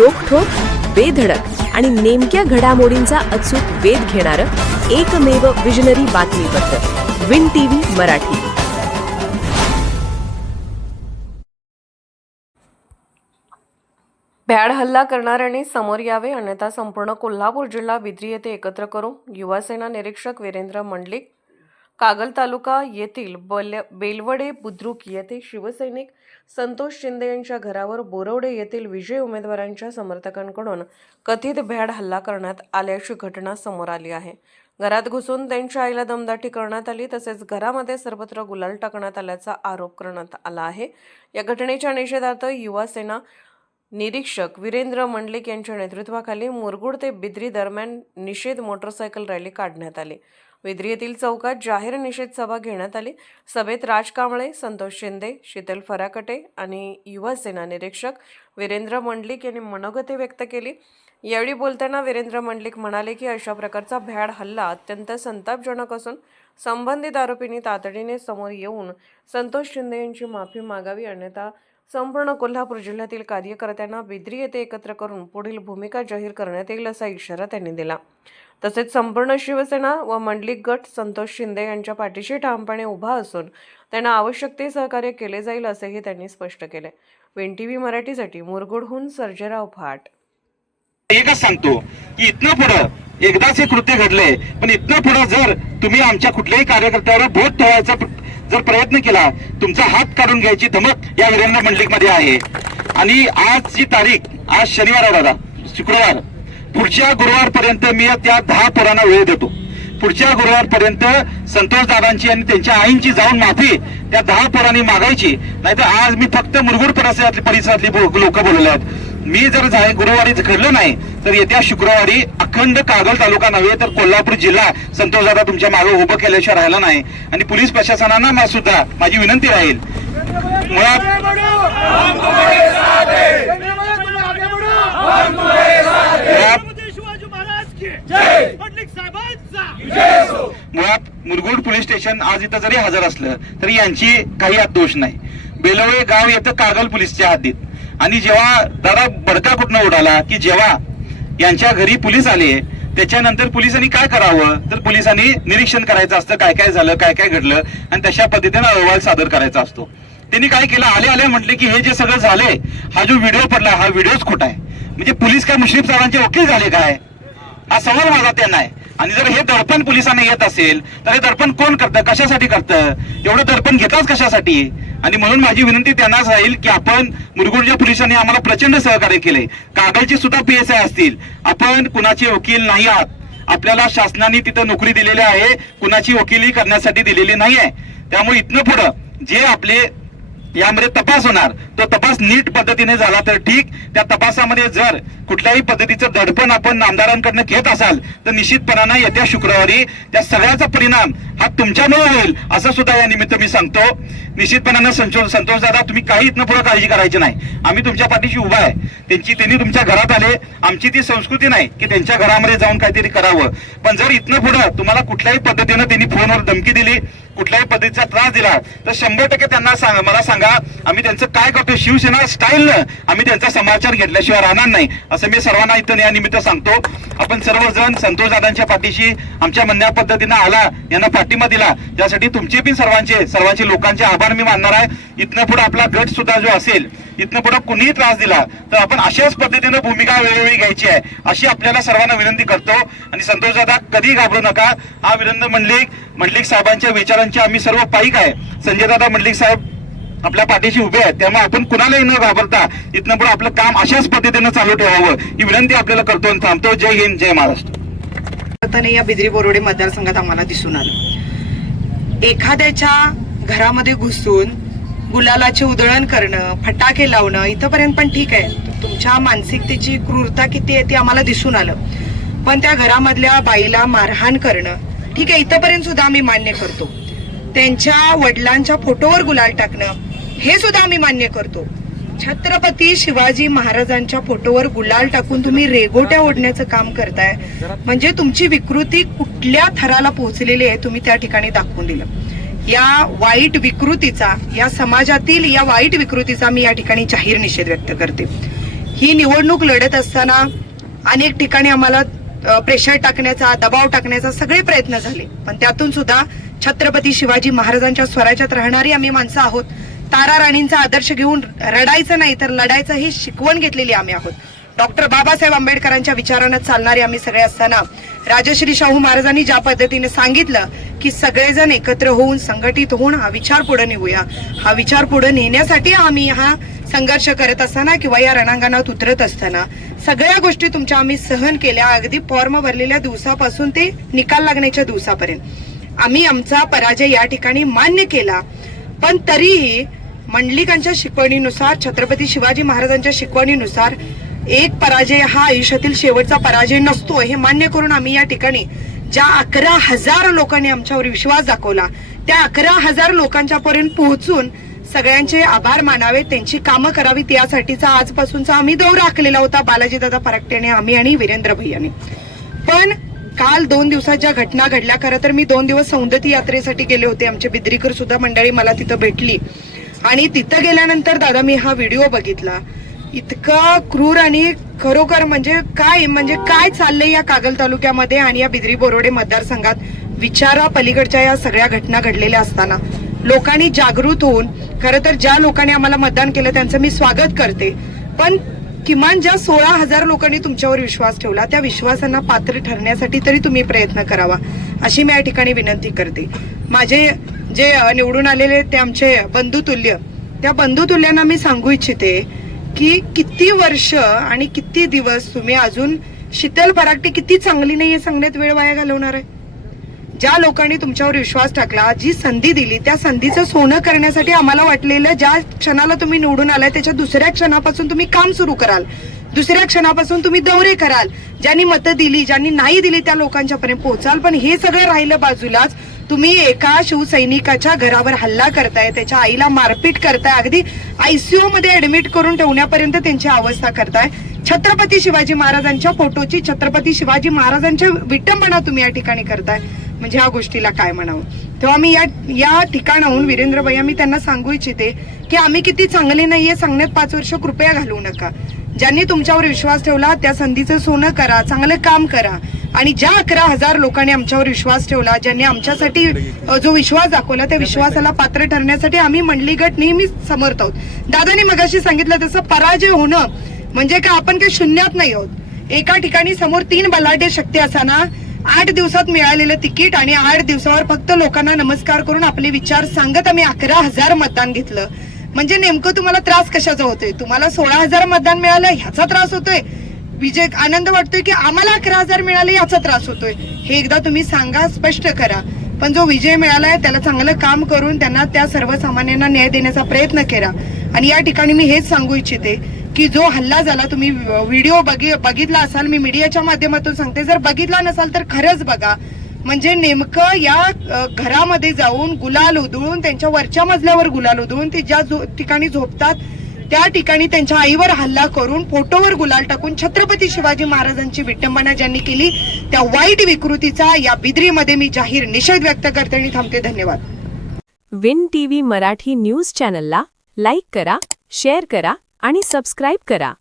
रोखठोक, बेधडक आणि नेमक्या घडामोडींचा अचूक वेध घेणारं एकमेव विजनरी बातमीपत्र विन टीव्ही मराठी. भ्याड हल्ला करणाऱ्यांनी समोर यावे, अन्यथा संपूर्ण कोल्हापूर जिल्हा बिद्री येथे एकत्र करू. युवासेना निरीक्षक वीरेंद्र मंडलिक. कागल तालुका येथील बेलवडे बुद्रुक येथे शिवसैनिक संतोष शिंदे यांच्या घरावर बोरवडे येथील विजय उमेदवारांच्या समर्थकांकडून कथित भ्याड हल्ला करण्यात आल्याची घटना समोर आली आहे. घरात घुसून त्यांच्या आईला दमदाटी करण्यात आली, तसेच घरामध्ये सर्वत्र गुलाल टाकण्यात आल्याचा आरोप करण्यात आला आहे. या घटनेच्या निषेधार्थ युवासेना निरीक्षक वीरेंद्र मंडलिक यांच्या नेतृत्वाखाली मुरगुड ते बिद्री दरम्यान निषेध मोटरसायकल रॅली काढण्यात आली. बिद्री येथील चौकात जाहीर निषेध सभा घेण्यात आली. सभेत राज कांबळे, संतोष शिंदे, शीतल फराकटे आणि युवासेना निरीक्षक वीरेंद्र मंडलिक यांनी मनोगते व्यक्त केली. यावेळी बोलताना वीरेंद्र मंडलिक म्हणाले की अशा प्रकारचा भ्याड हल्ला अत्यंत संतापजनक असून संबंधित आरोपींनी तातडीने समोर येऊन संतोष शिंदे यांची माफी मागावी, अन्यथा संपूर्ण कोल्हापूर जिल्ह्यातील कार्यकर्त्यांना बिद्री येथे एकत्र करून पुढील भूमिका जाहीर करण्यात येईल असा इशारा त्यांनी दिला. तसेच संपूर्ण शिवसेना व मंडलिक गट संतोष शिंदे यांच्या पाठीशी ठामपणे उभा असून त्यांना आवश्यक ते सहकार्य केले जाईल असेही त्यांनी स्पष्ट केले. विन टीव्ही मराठीसाठी मुरगुडहून सर्जेराव फाट. एकच सांगतो की इथनं पुढं एकदाच हे कृत्य घडलंय, पण इथनं पुढं जर तुम्ही आमच्या कुठल्याही कार्यकर्त्यावर बोट ठेवायचा जर प्रयत्न केला, तुमचा हात काढून घ्यायची धमक या वीरेंद्र मंडलिक मध्ये आहे. आणि आजची तारीख, आज शनिवार आहे दादा, शुक्रवार, पुढच्या गुरुवारपर्यंत मी त्या 10 पोरांना वेळ देतो. पुढच्या गुरुवारपर्यंत संतोष दादांची आणि त्यांच्या आईंची जाऊन माफी त्या 10 पोरांनी मागायची. नाहीतर आज मी फक्त मुरगुड परिसरातली लोक बोलले आहेत. मी जर गुरुवारी घडलं नाही तर येत्या शुक्रवारी अखंड कागल तालुका नव्हे तर कोल्हापूर जिल्हा संतोष दादा तुमच्या मागे उभं केल्याशिवाय राहिला नाही. आणि पोलीस प्रशासनानं सुद्धा माझी विनंती राहील, मुळात मुरगुड पोलीस स्टेशन आज इथं जरी हजर असलं तरी यांची काही यात दोष नाही. बेलवळे गाव येतं कागल पोलीसच्या हद्दीत. आणि जेव्हा दादा बडका कुठनं उडाला की जेव्हा यांच्या घरी पोलीस आले, त्याच्यानंतर पोलिसांनी काय करावं तर पोलिसांनी निरीक्षण करायचं असतं, काय काय झालं, काय काय घडलं, आणि तशा पद्धतीने अहवाल सादर करायचा असतो. त्यांनी काय केलं, आले म्हटले की हे जे सगळं झालंय, हा जो व्हिडिओ पडला हा व्हिडिओच खोटा आहे. म्हणजे पोलीस काय मुश्रीफ साहेबांचे वकील झाले काय, हा सवाल माझा त्यांना आहे. आणि जर हे दडपण पोलिसांना येत असेल तर हे दडपण कोण करतं, कशासाठी करतं, एवढं दडपण घेताच कशासाठी. आणि म्हणून माझी विनंती त्यांनाच राहील की आपण मुरगुडच्या पोलिसांनी आम्हाला प्रचंड सहकार्य केले, कागलचे सुद्धा PSI असतील, आपण कुणाचे वकील नाही आहात. आपल्याला शासनाने तिथं नोकरी दिलेली आहे, कुणाची वकिली करण्यासाठी दिलेली नाही आहे. त्यामुळे इथनं पुढं जे आपले यामध्ये तपास होणार, तो तपास नीट पद्धतीने झाला तर ठीक. त्या तपासामध्ये जर कुठल्याही पद्धतीचं दडपण आपण आमदारांकडनं घेत असाल तर निश्चितपणानं येत्या शुक्रवारी त्या सगळ्याचा परिणाम हा तुमच्यामुळे होईल असं सुद्धा या निमित्त मी सांगतो. निश्चितपणानं संतोष दादा, तुम्ही काही इथनं पुढे काळजी करायची नाही, आम्ही तुमच्या पाठीशी उभा आहे. त्यांनी तुमच्या घरात आले, आमची ती संस्कृती नाही की त्यांच्या घरामध्ये जाऊन काहीतरी करावं. पण जर इथनं पुढं तुम्हाला कुठल्याही पद्धतीनं त्यांनी फोनवर धमकी दिली, कुठल्याही पद्धतीचा त्रास दिला तर 100% त्यांना मला सांगा, आम्ही त्यांचं काय करतो शिवसेना स्टाईलनं आम्ही त्यांचा समाचार घेतल्याशिवाय राहणार नाही असं मी सर्वांना इथं या निमित्त सांगतो. आपण सर्वजण संतोष दादांच्या पाठीशी आमच्या म्हणण्या पद्धतीनं आला, यांना पाठिंबा दिला, त्यासाठी तुमचे पण सर्वांचे लोकांचे आभार मी मानणार आहे. इथनं पुढे आपला गट सुद्धा जो असेल, इथनं पुढे कुणीही त्रास दिला तर आपण अशाच पद्धतीनं भूमिका वेगवेगळी घ्यायची आहे अशी आपल्याला सर्वांना विनंती करतो. आणि संतोष दादा, कधी घाबरू नका. हा वीरेंद्र मंडलिक साहेबांच्या विचारांचे आम्ही सर्व पाईक आहे. संजय दादा मंडलिक साहेब आपल्या पाठीशी उभे आहेत, त्यामुळे आपण कुणालाही न घाबरता इथनं पुढे आपलं काम अशाच पद्धतीनं चालू ठेवावं ही विनंती आपल्याला करतो आणि थांबतो. जय हिंद, जय महाराष्ट्र. या बिद्री बोरवडे मतदारसंघात आम्हाला दिसून आलं, एखाद्याच्या घरामध्ये घुसून गुलालाचे उधळण करणं, फटाके लावणं इथंपर्यंत पण ठीक आहे. तुमच्या मानसिकतेची क्रूरता किती आहे ते आम्हाला दिसून आलं. पण त्या घरामधल्या बाईला मारहाण करणं ठीक आहे, इथंपर्यंत सुद्धा आम्ही मान्य करतो. त्यांच्या वडिलांच्या फोटोवर गुलाल टाकणं हे सुद्धा आम्ही मान्य करतो. छत्रपती शिवाजी महाराजांच्या फोटोवर गुलाल टाकून तुम्ही रेगोट्या ओढण्याचं काम करताय, म्हणजे तुमची विकृती कुठल्या थराला पोहोचलेली आहे तुम्ही त्या ठिकाणी दाखवून दिलं. या वाईट विकृतीचा, या समाजातील या वाईट विकृतीचा मी या ठिकाणी जाहीर निषेध व्यक्त करते. ही निवडणूक लढत असताना अनेक ठिकाणी आम्हाला प्रेशर टाकण्याचा, दबाव टाकण्याचा सगळे प्रयत्न झाले, पण त्यातून सुद्धा छत्रपती शिवाजी महाराजांच्या स्वराज्यात राहणारी आम्ही माणसं आहोत. तारा राणींचा आदर्श घेऊन रडायचं नाही तर लढायचं ही शिकवण घेतलेली आम्ही आहोत. डॉक्टर बाबासाहेब आंबेडकरांच्या विचारानं चालणारे आम्ही सगळे असताना राजश्री शाहू महाराजांनी ज्या पद्धतीने सांगितलं की सगळेजण एकत्र होऊन संघटित होऊन हा विचार पुढे नेऊया, हा विचार पुढे नेण्यासाठी आम्ही हा संघर्ष करत असताना किंवा या रणांगणात उतरत असताना सगळ्या गोष्टी तुमच्या आम्ही सहन केल्या. अगदी फॉर्म भरलेल्या दिवसापासून ते निकाल लागण्याच्या दिवसापर्यंत आम्ही आमचा पराजय या ठिकाणी मान्य केला. पण तरीही मंडलिकांच्या शिकवणीनुसार, छत्रपती शिवाजी महाराजांच्या शिकवणीनुसार एक पराजय हा आयुष्यातील शेवटचा पराजय नसतो हे मान्य करून आम्ही या ठिकाणी ज्या 11,000 लोकांनी आमच्यावर विश्वास दाखवला त्या 11,000 लोकांच्या पर्यंत पोहोचून सगळ्यांचे आभार मानावे, त्यांची कामं करावीत यासाठीचा आजपासूनचा आम्ही दौरा आखलेला होता बालाजीदादा फराकटेने, आम्ही आणि वीरेंद्र भैयाने. पण काल 2 दिवसात ज्या घटना घडल्या, खरं तर मी 2 दिवस सौंदती यात्रेसाठी गेले होते. आमचे बिद्रीकर सुद्धा मंडळी मला तिथं भेटली आणि तिथं गेल्यानंतर दादा मी हा व्हिडिओ बघितला. इतका क्रूर आणि खरोखर म्हणजे काय चाललंय या कागल तालुक्यामध्ये आणि या बिद्री बोरोडे मतदारसंघात. विचारा पलीकडच्या या सगळ्या घटना घडलेल्या असताना लोकांनी जागृत होऊन, खरं तर ज्या लोकांनी आम्हाला मतदान केलं त्यांचं मी स्वागत करते, पण किमान ज्या 16,000 लोकांनी तुमच्यावर विश्वास ठेवला त्या विश्वासांना पात्र ठरण्यासाठी तरी तुम्ही प्रयत्न करावा अशी मी या ठिकाणी विनंती करते. माझे जे निवडून आलेले ते आमचे बंधुतुल्य, त्या बंधुतुल्यांना मी सांगू इच्छिते की किती वर्ष आणि किती दिवस तुम्ही अजून शीतल फराकटे किती चांगली नाही हे सांगण्यात वेळ वाया घालवणार आहे. ज्या लोकांनी तुमच्यावर विश्वास टाकला, जी संधी दिली, त्या संधीचं सोनं करण्यासाठी आम्हाला वाटलेलं ज्या क्षणाला तुम्ही निवडून आलाय त्याच्या दुसऱ्या क्षणापासून तुम्ही काम सुरू कराल, दुसऱ्या क्षणापासून तुम्ही दौरे कराल, ज्यांनी मतं दिली, ज्यांनी नाही दिली त्या लोकांच्या पर्यंत पोहोचाल. पण हे सगळं राहिलं बाजूलाच. तुम्ही एका शिवसैनिकाच्या घरावर हल्ला करताय, त्याच्या आईला मारपीट करताय, अगदी आयसीयू मध्ये ऍडमिट करून ठेवण्यापर्यंत त्यांची अवस्था करताय. छत्रपती शिवाजी महाराजांच्या फोटोची, छत्रपती शिवाजी महाराजांच्या विटंबना तुम्ही या ठिकाणी करताय. म्हणजे ह्या गोष्टीला काय म्हणावं. तेव्हा मी या ठिकाणाहून वीरेंद्र भैया मी त्यांना सांगू इच्छिते की आम्ही किती चांगले नाहीये सांगण्यात 5 वर्ष कृपया घालवू नका. ज्यांनी तुमच्यावर विश्वास ठेवला त्या संधीचं सोनं करा, चांगलं काम करा. आणि ज्या 11,000 लोकांनी आमच्यावर विश्वास ठेवला, ज्यांनी आमच्यासाठी जो विश्वास दाखवला त्या विश्वासाला पात्र ठरण्यासाठी आम्ही मंडली गट नेहमी समर्थ आहोत. दादानी मगाशी सांगितलं तसं पराजय होणं म्हणजे काय आपण काही शून्यात नाही आहोत. एका ठिकाणी समोर 3 बलाढ्य शक्ती असताना 8 दिवसात मिळालेलं तिकीट आणि 8 दिवसावर फक्त लोकांना नमस्कार करून आपले विचार सांगत आम्ही 11,000 मतदान घेतलं. म्हणजे नेमकं तुम्हाला त्रास कशाचा होतोय? तुम्हाला 16,000 मतदान मिळालं ह्याचा त्रास होतोय? विजय आनंद वाटतोय की आम्हाला 11,000 मिळाले याचा त्रास होतोय? हे एकदा तुम्ही सांगा, स्पष्ट करा. पण जो विजय मिळालाय त्याला चांगलं काम करून त्यांना त्या सर्वसामान्यांना न्याय देण्याचा प्रयत्न करा. आणि या ठिकाणी मी हेच सांगू इच्छिते की जो हल्ला झाला, तुम्ही व्हिडिओ बघितला असाल, मी मीडियाच्या माध्यमातून सांगते, जर बघितला नसाल तर खरंच बघा. म्हणजे नेमकं या घरामध्ये जाऊन गुलाल उधळून, त्यांच्या वरच्या मजल्यावर गुलाल उधळून, ते ज्या ठिकाणी झोपतात त्या ठिकाणी त्यांच्या आईवर हल्ला करून फोटोवर गुलाल टाकून छत्रपती शिवाजी महाराजांची विटंबना ज्यांनी केली त्या वाईट विकृतीचा या बिद्रीमध्ये मी जाहीर निषेध व्यक्त करते आणि थांबते. धन्यवाद. विन टीव्ही मराठी न्यूज चॅनलला लाईक करा, शेअर करा आणि सबस्क्राईब करा.